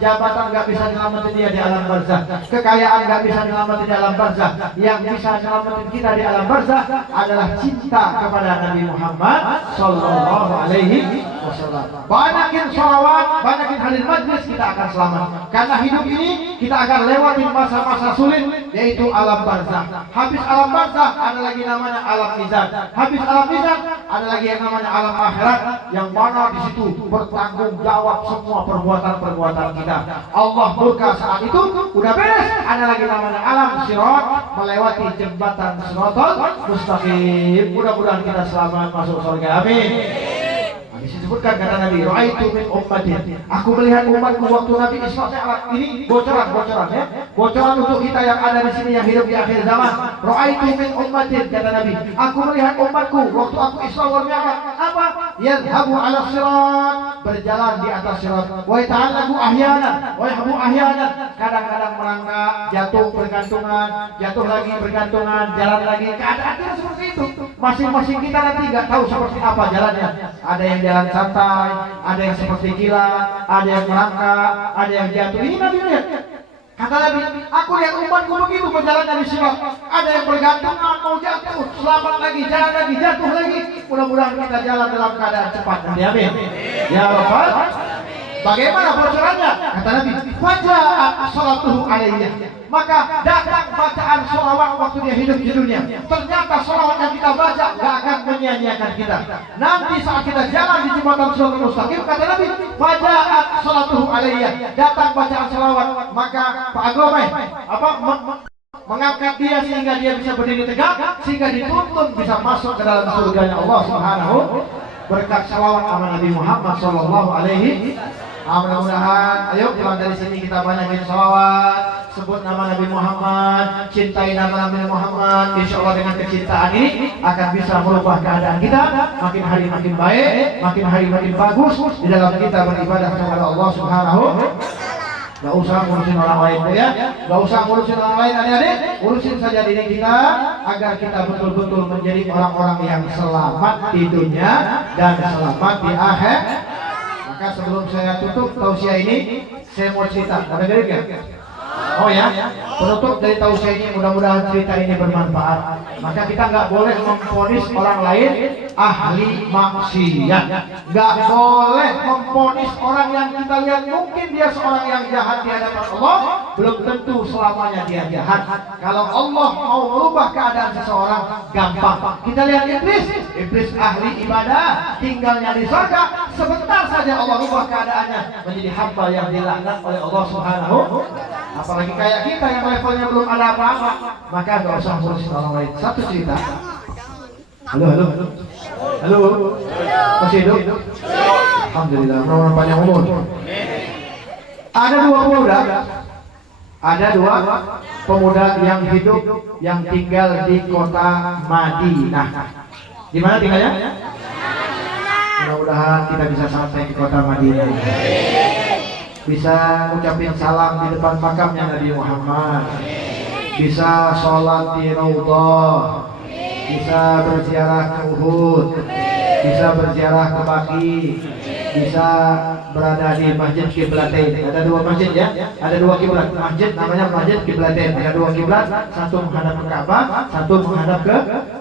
jabatan nggak bisa nyelamatin dia di alam barzah. Kekayaan nggak bisa nyelamatin di alam barzah. Yang bisa nyelamatin kita di alam barzah adalah cinta kepada Nabi Muhammad Sallallahu Alaihi Wasallam. Banyakin sholawat, banyakin hadir majlis, kita akan selamat. Karena hidup ini kita akan lewatin masa-masa sulit, yaitu alam barzah. Habis alam barzah ada lagi namanya alam mizan. Habis alam mizan ada lagi yang namanya alam akhirat, yang mana di situ bertanggung jawab semua perbuatan-perbuatan kita. Allah murka saat itu, udah beres. Ada lagi namanya alam sirat, melewati jembatan siratal mustaqim. Mudah-mudahan kita selamat masuk surga. Amin. Disebutkan kata Nabi, ra'aitu min ummati, aku melihat umatku waktu Nabi Isra Mi'raj. Ini bocoran ya, bocoran untuk kita yang ada di sini yang hidup di akhir zaman. Ra'aitu min ummati, kata Nabi, aku melihat umatku waktu aku Isra wal Mi'raj. Apa? Yadhabu 'ala sirat, berjalan di atas sirat. Wa ta'allaku ahyanan, wa yahbu ahyanan, kadang-kadang merangkak, jatuh bergantungan, jatuh lagi bergantungan, jalan lagi. Keadaannya seperti itu. Masing-masing kita nanti nggak tahu seperti apa jalannya. Ada yang jalan santai, ada yang seperti kilat, ada yang merangkak, ada yang jatuh. Ini Nabi lihat. Kata Nabi, aku lihat umatku begitu berjalan dari sirat. Ada yang bergantungan, mau jatuh, selamat lagi, jalan lagi, jatuh lagi. Mudah-mudahan kita jalan dalam keadaan cepat. Amin. Ya Rabbal. Bagaimana bocorannya? Kata Nabi, wajah salatuhu alaihi. Maka datang bacaan sholawat waktu dia hidup di dunia. Ternyata sholawat yang kita baca gak akan menyia-nyiakan kita. Nanti saat kita jalan di jembatan siratal mustaqim, kata Nabi, wajah salatuhu alaihi. Datang bacaan sholawat, maka Pak Agome mengangkat dia sehingga dia bisa berdiri tegak, sehingga dituntun bisa masuk ke dalam surganya Allah Subhanahu berkat sholawat sama Nabi Muhammad Sallallahu Alaihi. Mudah-mudahan, ayo pulang dari sini kita banyakin sholawat, sebut nama Nabi Muhammad, cintai nama Nabi Muhammad. Insya Allah dengan kecintaan ini akan bisa merubah keadaan kita, makin hari makin baik, makin hari makin bagus di dalam kita beribadah kepada Allah Subhanahu. Gak usah ngurusin orang lain ya, gak usah ngurusin orang lain adik-adik, urusin saja diri kita agar kita betul-betul menjadi orang-orang yang selamat di dunia dan selamat di akhir. Maka sebelum saya tutup tausiah ini, saya mau cerita. Ada dari nggak? Oh ya, penutup dari tausiah ini mudah-mudahan cerita ini bermanfaat. Maka kita nggak boleh memvonis orang lain ahli maksiat. Nggak boleh memvonis orang yang kita lihat mungkin dia seorang yang jahat di hadapan Allah, belum tentu selamanya dia jahat. Kalau Allah mau merubah keadaan seseorang, gampang. Kita lihat iblis ahli ibadah, tinggalnya di surga, sebentar saja Allah rubah keadaannya menjadi hamba yang dilaknat oleh Allah Subhanahu. Apalagi kayak kita yang levelnya belum ada apa-apa, maka gak usah ngurusin orang lain. Satu cerita. Halo. Masih hidup? Alhamdulillah, mudah-mudahan panjang umur. Ada dua pemuda yang hidup, yang tinggal di kota Madinah. Di mana tinggalnya? Mudah-mudahan kita bisa sampai ke kota Madinah, bisa ucapin salam di depan makamnya Nabi Muhammad, bisa sholat di Raudhah, bisa berziarah ke Uhud, bisa berziarah ke Baqi, bisa berada di Masjid Kiblatain. Ada dua masjid ya, ada dua kiblat. Masjid namanya Masjid Kiblatain. Ada dua kiblat, satu menghadap ke Ka'bah, satu menghadap ke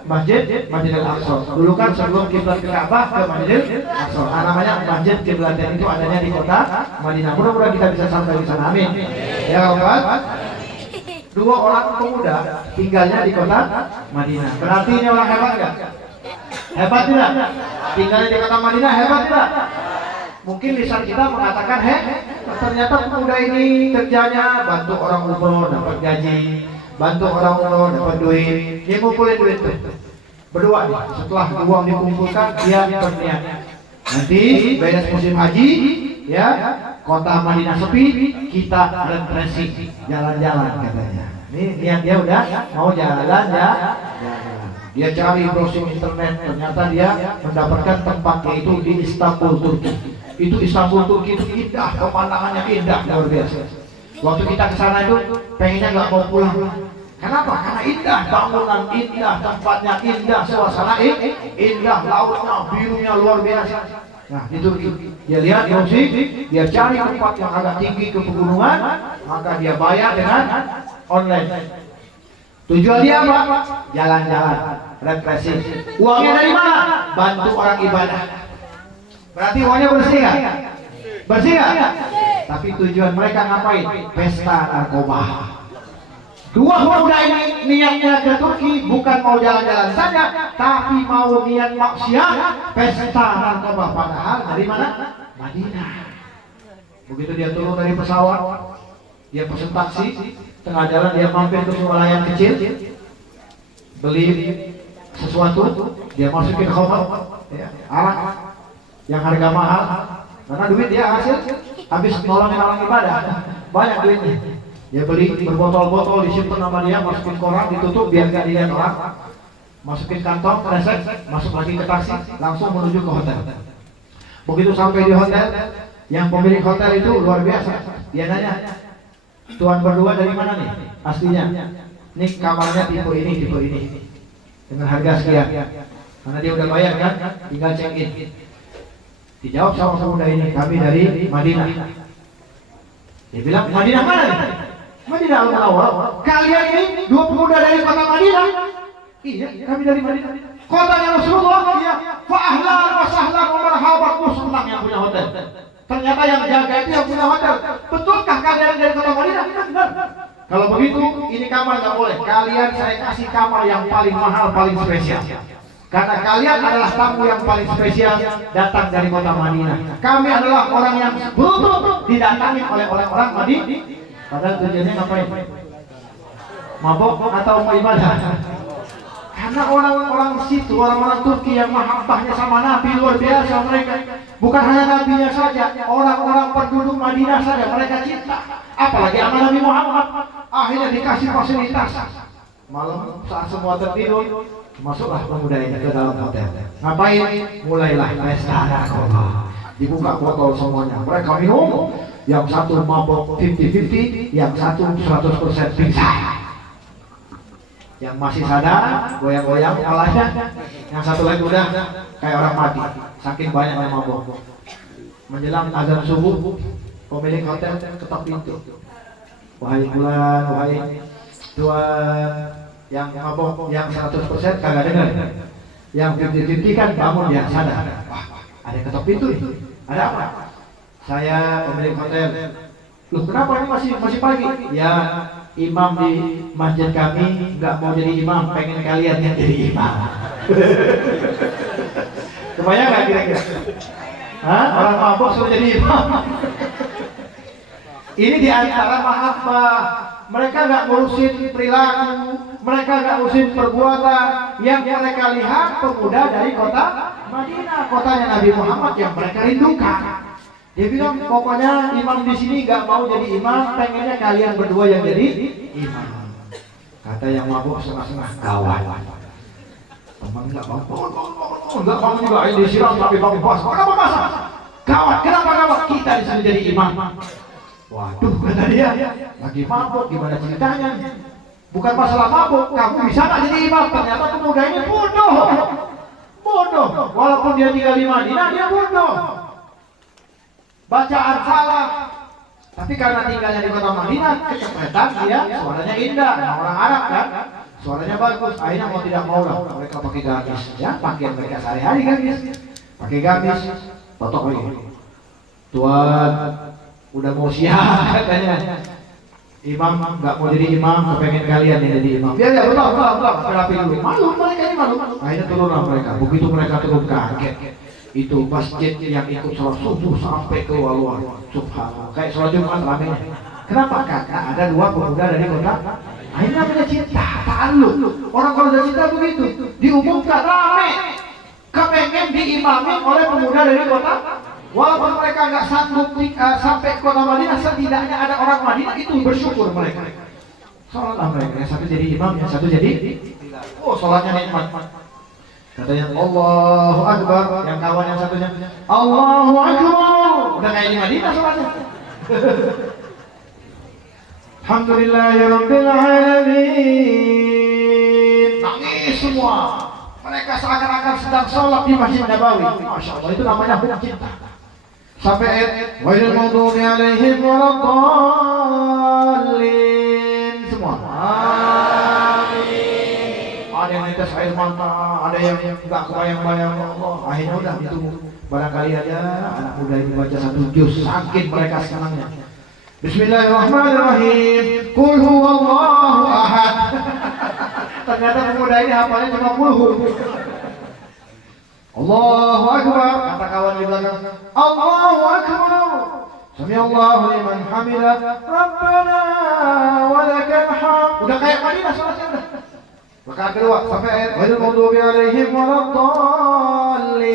Masjidil Aqsa. Dulu kan sebelum kiblat ke Ka'bah ke Masjidil Aqsa. Namanya Masjid Kiblatain, itu adanya di kota Madinah. Mudah-mudahan kita bisa sampai di sana. Amin. Ya Allah. Dua orang pemuda tinggalnya di kota Madinah. Berarti ini orang hebat nggak? Hebat tidak? Tinggalnya di kota Madinah hebat tidak? Mungkin lisan kita mengatakan ternyata pemuda ini kerjanya bantu orang umroh dapat gaji, bantu orang umroh dapat duit. Dia ngumpulin duit tuh. Berdua nih. Setelah uang dikumpulkan dia berniat. Nanti beres musim haji, ya kota Madinah sepi, kita refreshing, jalan-jalan katanya. Ini niat dia udah mau jalan ya. Dia cari browsing internet, ternyata dia mendapatkan tempatnya itu di Istanbul, Turki. Itu Istanbul, Turki itu indah, pemandangannya indah luar biasa. Waktu kita ke sana itu pengennya nggak mau pulang. Kenapa? Karena indah, bangunan indah, tempatnya indah, suasana indah, lautnya birunya luar biasa. Nah itu dia lihat browsing, dia cari tempat yang agak tinggi ke pegunungan, maka dia bayar dengan online. Tujuan dia apa? Jalan-jalan, refreshing. Uangnya dari mana? Bantu orang ibadah. Berarti uangnya bersih nggak? Bersih nggak? Tapi tujuan mereka ngapain? Pesta narkoba. Dua pemuda ini niatnya ke Turki bukan mau jalan-jalan saja, tapi mau niat maksiat, pesta narkoba. Padahal dari mana? Madinah. Begitu dia turun dari pesawat, dia pesen taksi. Tengah jalan dia mampir ke swalayan kecil, beli sesuatu, dia masukin khamar, ya, arak yang harga mahal, karena duit dia hasil habis nolongin orang ibadah, banyak duitnya. Dia beli berbotol-botol, disimpan sama dia, masukin koran, ditutup biar gak dilihat orang, masukin kantong, kresek, masuk lagi ke taksi, langsung menuju ke hotel. Begitu sampai di hotel, yang pemilik hotel itu luar biasa, dia nanya, tuan berdua dari mana nih aslinya? Nih kamarnya tipe ini dengan harga sekian. Karena dia udah bayar kan, tinggal check in. Dijawab sama pemuda ini, kami dari Madinah. Dia bilang, Madinah mana nih? Madinah Al-Munawwarah. Kalian ini dua pemuda dari kota Madinah? Iya, kami dari Madinah. Kotanya Rasulullah? Iya. Fa ahlan wa sahlan wa marhaban, senang yang punya hotel. Ternyata yang jaga itu yang punya hotel. Betulkah kalian dari kota Madinah? Benar. Kalau begitu, ini kamar nggak boleh. Kalian saya kasih kamar yang paling mahal, paling spesial. Karena kalian adalah tamu yang paling spesial datang dari kota Madinah. Kami adalah orang yang beruntung didatangi oleh orang-orang Madinah. Padahal tujuannya ngapain? Mabok atau mau ibadah? Karena orang-orang situ, orang-orang Turki yang mahabbahnya sama Nabi luar biasa mereka. Bukan hanya Nabinya saja, orang-orang penduduk Madinah saja mereka cinta. Apalagi sama Nabi Muhammad. Akhirnya dikasih fasilitas. Malam saat semua tertidur, masuklah pemuda ini ke dalam hotel. Ngapain? Mulailah pesta narkoba. Dibuka botol semuanya. Mereka minum. Yang satu mabok 50-50, yang satu 100% pingsan. Yang masih sadar, goyang-goyang kepalanya. Yang satu lagi udah kayak orang mati, saking banyak yang mabok. Menjelang azan subuh, pemilik hotel ketok pintu. Wahai bulan, wahai tuan, yang mabok, yang 100% kagak dengar. Yang 50-50 kan bangun dia sadar. Wah, ada ketok pintu nih. Ada apa? Saya pemilik hotel. Loh, kenapa ini masih pagi? Ya, imam di masjid kami nggak mau jadi imam, pengen kalian yang jadi imam. Kebayang nggak kira-kira? Hah? Orang mabuk suruh jadi imam. Ini di antara mahabbah. Mereka nggak ngurusin perilaku, mereka nggak ngurusin perbuatan. Yang mereka lihat pemuda dari kota Madinah, kotanya Nabi Muhammad yang mereka rindukan. Dia bilang, pokoknya imam di sini nggak mau jadi imam, pengennya kalian berdua yang jadi imam. Kata yang mabuk setengah-setengah, kawan. Teman nggak bangun, nggak bangun juga, ini disiram tapi bangun puasa. Kenapa masa? Kawan, kenapa kawan? Kita disuruh jadi imam. Waduh, kata dia, lagi mabuk, gimana ceritanya? Bukan masalah mabuk, kamu bisa nggak jadi imam? Ternyata pemuda ini bodoh. Bodoh, walaupun dia tinggal di Madinah, dia bodoh. bacaan salah. Tapi karena tinggalnya di kota Madinah, kecepatan dia suaranya indah. Nah, orang Arab kan, suaranya bagus. Akhirnya mau tidak mau lah, mereka pakai gamis. Ya, pakaian mereka sehari-hari gamis. Pakai gamis, totok lagi. Tuan, udah mau siap katanya. Imam nggak mau jadi imam, kepengen kalian yang jadi imam. Ya, betul. Rapi dulu. Malu mereka ini malu. Akhirnya turunlah mereka. Begitu mereka turun kaget. Itu masjid yang ikut sholat subuh sampai ke luar. Subhanallah. Kayak sholat Jumat ramenya. Kenapa? Karena ada dua pemuda dari kota. Akhirnya punya cinta, ta'alluq. Orang kalau udah cinta begitu, diumumkan rame. Kepengen diimami oleh pemuda dari kota. Walaupun mereka nggak sanggup sampai ke kota Madinah, setidaknya ada orang Madinah, itu bersyukur mereka. Sholatlah mereka, yang satu jadi imam, yang satu jadi. Oh, sholatnya nikmat. Katanya Allahu Akbar, yang kawan yang satunya Allahu Akbar. Udah kayak di Madinah sholatnya. Alhamdulillahirabbil alamin. Nangis semua. Mereka seakan-akan sedang sholat di Masjid Nabawi. Masya Allah, itu namanya hukum cinta. Sampai ayat ghairil maghdubi alaihim waladdallin. Semua amin. Ada yang netes air mata, ada yang enggak kebayang-bayang. Allah, akhirnya udah itu barangkali aja anak muda ini baca satu juz, saking mereka senangnya. Bismillahirrahmanirrahim. Qul huwallahu ahad. Ternyata pemuda ini hafalnya cuma qul. Allahu Akbar. Kata kawan di belakang, Allahu Akbar. Sami'allahu liman hamidah. Rabbana walakal hamd. Udah kayak Madinah sholatnya udah. Rakaat kedua sampai ayat ghairil maghdubi alaihim waladdallin.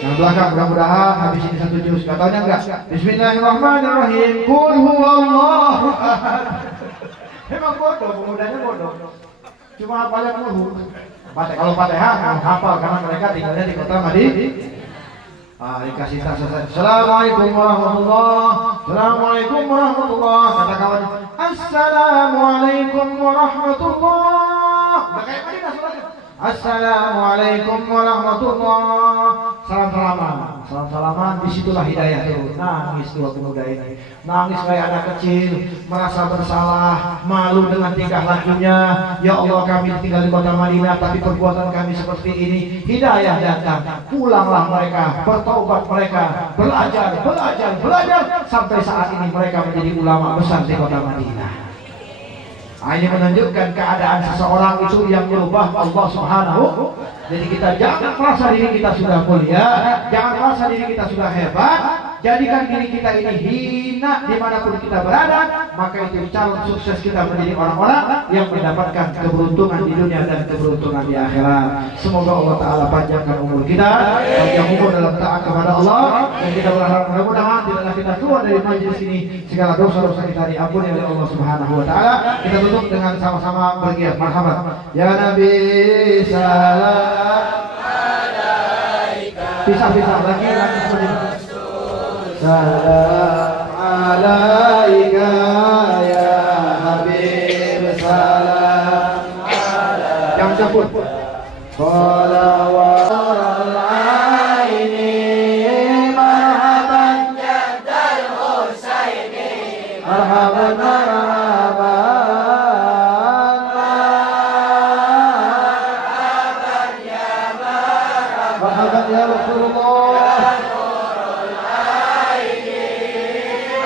Yang belakang mudah-mudahan habis ini satu juz. Katanya enggak. Bismillahirrahmanirrahim. Qul huwallahu ahad. Emang bodoh, pemudanya bodoh. Cuma hafalnya qul. Kalau Fatihah hafal karena mereka tinggalnya di kota Madinah. Dikasih tas selesai. Assalamualaikum warahmatullahi. Assalamualaikum warahmatullahi. Kata kawan, Assalamualaikum warahmatullahi. Udah kayak Madinah sholatnya. Assalamualaikum warahmatullahi. Salam-salaman, disitulah hidayah itu. Nangis dua pemuda ini, nangis kayak anak kecil, merasa bersalah, malu dengan tingkah lakunya. Ya Allah, kami tinggal di kota Madinah, tapi perbuatan kami seperti ini. Hidayah datang, pulanglah mereka, bertaubat mereka, belajar, sampai saat ini mereka menjadi ulama besar di kota Madinah. Ini menunjukkan keadaan seseorang itu yang berubah Allah Subhanahu. Jadi kita jangan merasa diri kita sudah mulia, jangan merasa diri kita sudah hebat, jadikan diri kita ini hina dimanapun kita berada. Maka itu calon sukses kita menjadi orang-orang yang mendapatkan keberuntungan di dunia dan keberuntungan di akhirat. Semoga Allah Ta'ala panjangkan umur kita, panjang umur dalam taat kepada Allah, dan kita berharap mudah-mudahan tidaklah kita keluar dari majelis ini segala dosa-dosa kita diampuni oleh Allah Subhanahu Wa Ta'ala. Kita tutup dengan sama-sama bergiat marhaban. Ya Nabi salam. Pisah-pisah lagi seperti salam alaika ya Habib, salam alaika. Jangan campur. Salawat aini marhaban jaddal Husaini, marhaban ya Rasulullah.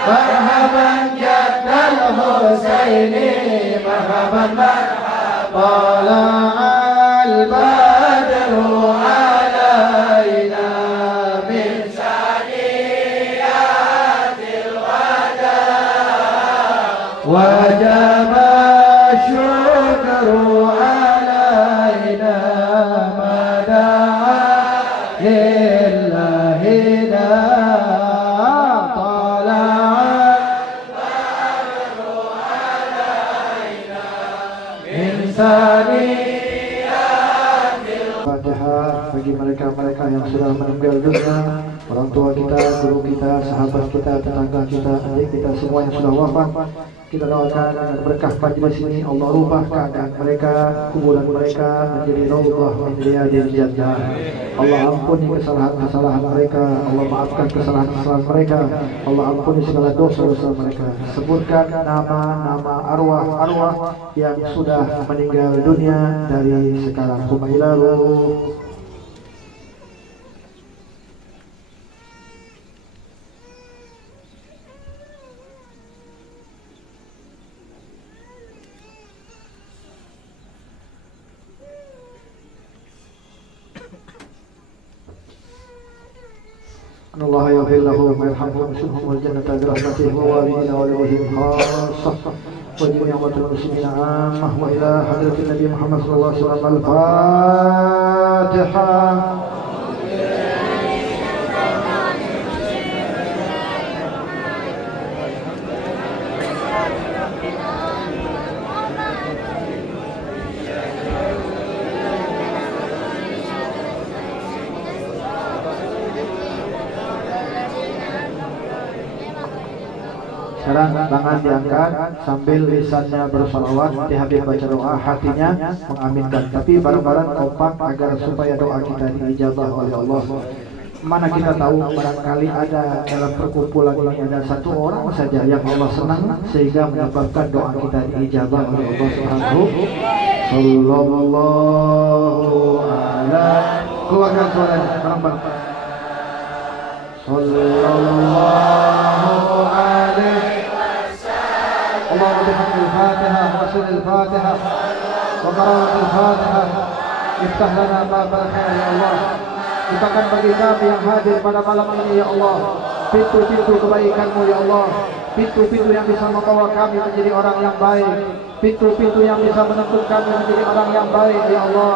Marhaban jaddal Husaini, marhaban tala'al badru alaina min saniyatil wada wajaba syukru alaina mada'a lillahi da tala'al badru alaina min saniyatil Fatihah bagi mereka-mereka yang sudah meninggal dunia, orang tua kita, guru kita, sahabat kita, tetangga kita, adik kita semua yang sudah wafat. Kita doakan agar berkah majelis ini Allah rubah keadaan mereka, kuburan mereka menjadi raudhah min riyadil jannah. Allah ampuni kesalahan-kesalahan mereka, Allah maafkan kesalahan-kesalahan mereka, Allah ampuni segala dosa-dosa mereka. Sebutkan nama-nama arwah-arwah yang sudah meninggal dunia dari sekarang. Humailalu. Allah yaghfir lahum wa yarhamhum wa jannata bi rahmatihi wa walidina wa walidihim khassah wa jami'atul muslimina ammah wa ila hadratin Nabi Muhammad sallallahu alaihi wasallam al-Fatihah. Sekarang tangan diangkat sambil lisannya bersalawat, Habib baca doa, hatinya mengaminkan. Tapi bareng-bareng kompak agar supaya doa kita diijabah oleh Allah. Mana kita tahu barangkali ada dalam perkumpulan ini ada satu orang saja yang Allah senang sehingga menyebabkan doa kita diijabah oleh Allah Subhanahu. Sallallahu alaihi. Keluarkan suaranya bareng-bareng. Sallallahu alaihi. اللهم بحق الفاتحة وسر الفاتحة وقراءة الفاتحة افتح لنا باب الخير يا الله. Bukakan bagi kami yang hadir pada malam ini ya Allah pintu-pintu kebaikan-Mu ya Allah, pintu-pintu yang bisa membawa kami menjadi orang yang baik, pintu-pintu yang bisa menuntut kami menjadi orang yang baik ya Allah.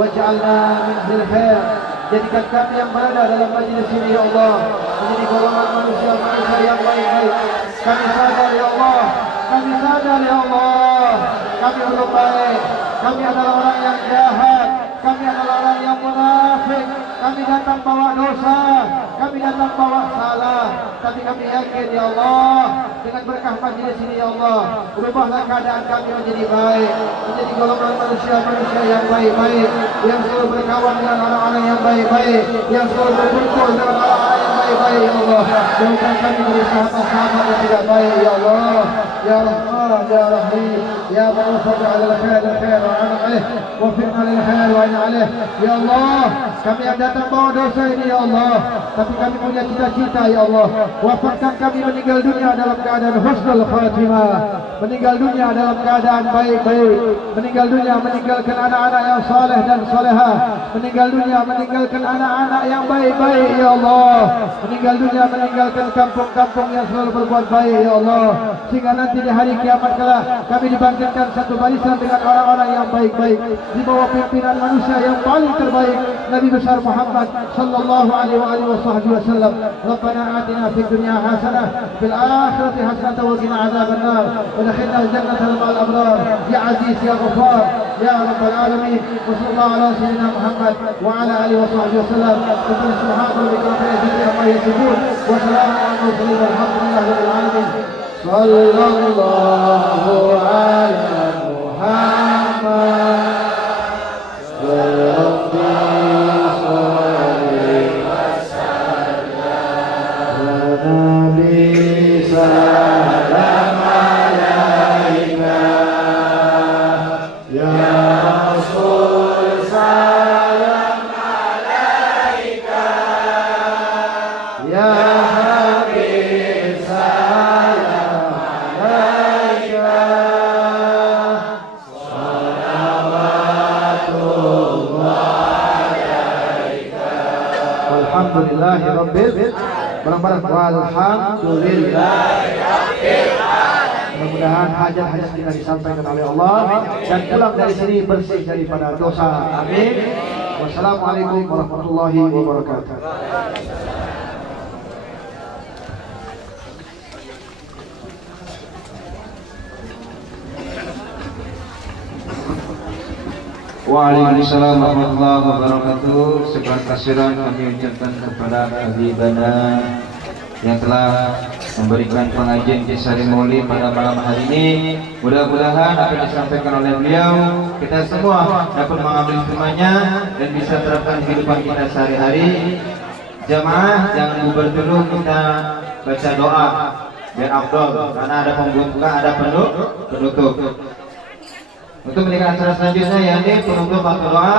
Waj'alna min ahli khair, jadikan kami yang berada dalam majlis ini ya Allah menjadi golongan manusia-manusia yang baik-baik. Kami sadar ya Allah, kami sadar ya Allah, kami belum baik, kami adalah orang yang jahat, kami adalah orang yang munafik, kami datang bawa dosa, kami datang bawa salah, tapi kami yakin ya Allah dengan berkah majlis ini ya Allah, ubahlah keadaan kami menjadi baik, menjadi golongan manusia-manusia yang baik-baik, yang selalu berkawan dengan orang-orang yang baik-baik, yang selalu berkumpul dengan orang-orang yang baik-baik ya Allah. Jauhkan kami dari sahabat-sahabat yang tidak baik ya Allah. Ya Rahman, Ya Rahim, Ya Mu'afad ala al-khair wa ana alaih wa fi'na lil-khair wa ana alaih. Ya Allah, kami yang datang bawa dosa ini ya Allah, tapi kami punya cita-cita ya Allah. Wafatkan kami meninggal dunia dalam keadaan husnul khatimah, meninggal dunia dalam keadaan baik-baik, meninggal dunia meninggalkan anak-anak yang saleh dan salehah, meninggal dunia meninggalkan anak-anak yang baik-baik ya Allah, meninggal dunia meninggalkan kampung-kampung yang selalu berbuat baik ya Allah, sehingga nanti di hari kiamat kelak kami dibangkitkan satu barisan dengan orang-orang yang baik-baik di bawah pimpinan manusia yang paling terbaik, Nabi besar Muhammad sallallahu alaihi wasallam. Rabbana atina fid dunya hasanah fil akhirati hasanah wa qina adzabannar wa adkhilna al-jannata ma'al abrar ya aziz ya ghafar ya rabbal alamin. Wa sallallahu ala sayyidina Muhammad wa ala alihi wasallam. Subhana rabbika rabbil izzati amma yasifun wa salamun alal mursalin walhamdulillahi rabbil alamin. Sallallahu ala Muhammad Alhamdulillahi rabbil barang-barang walhamdulillahi rabbil alamin. Mudah-mudahan hajat-hajat kita disampaikan oleh Allah dan pulang dari sini bersih daripada dosa. Amin. Wassalamualaikum warahmatullahi wabarakatuh. Waalaikumsalam warahmatullahi wabarakatuh. Sekian kasiran kami ucapkan kepada Habibana yang telah memberikan pengajian kisah Maulid pada malam hari ini. Mudah-mudahan apa yang disampaikan oleh beliau kita semua dapat mengambil hikmahnya dan bisa terapkan kehidupan kita sehari-hari. Jamaah jangan bubar dulu, kita baca doa biar afdol karena ada pembuka, ada penutup. Untuk menikah acara selanjutnya yakni penutup atau doa.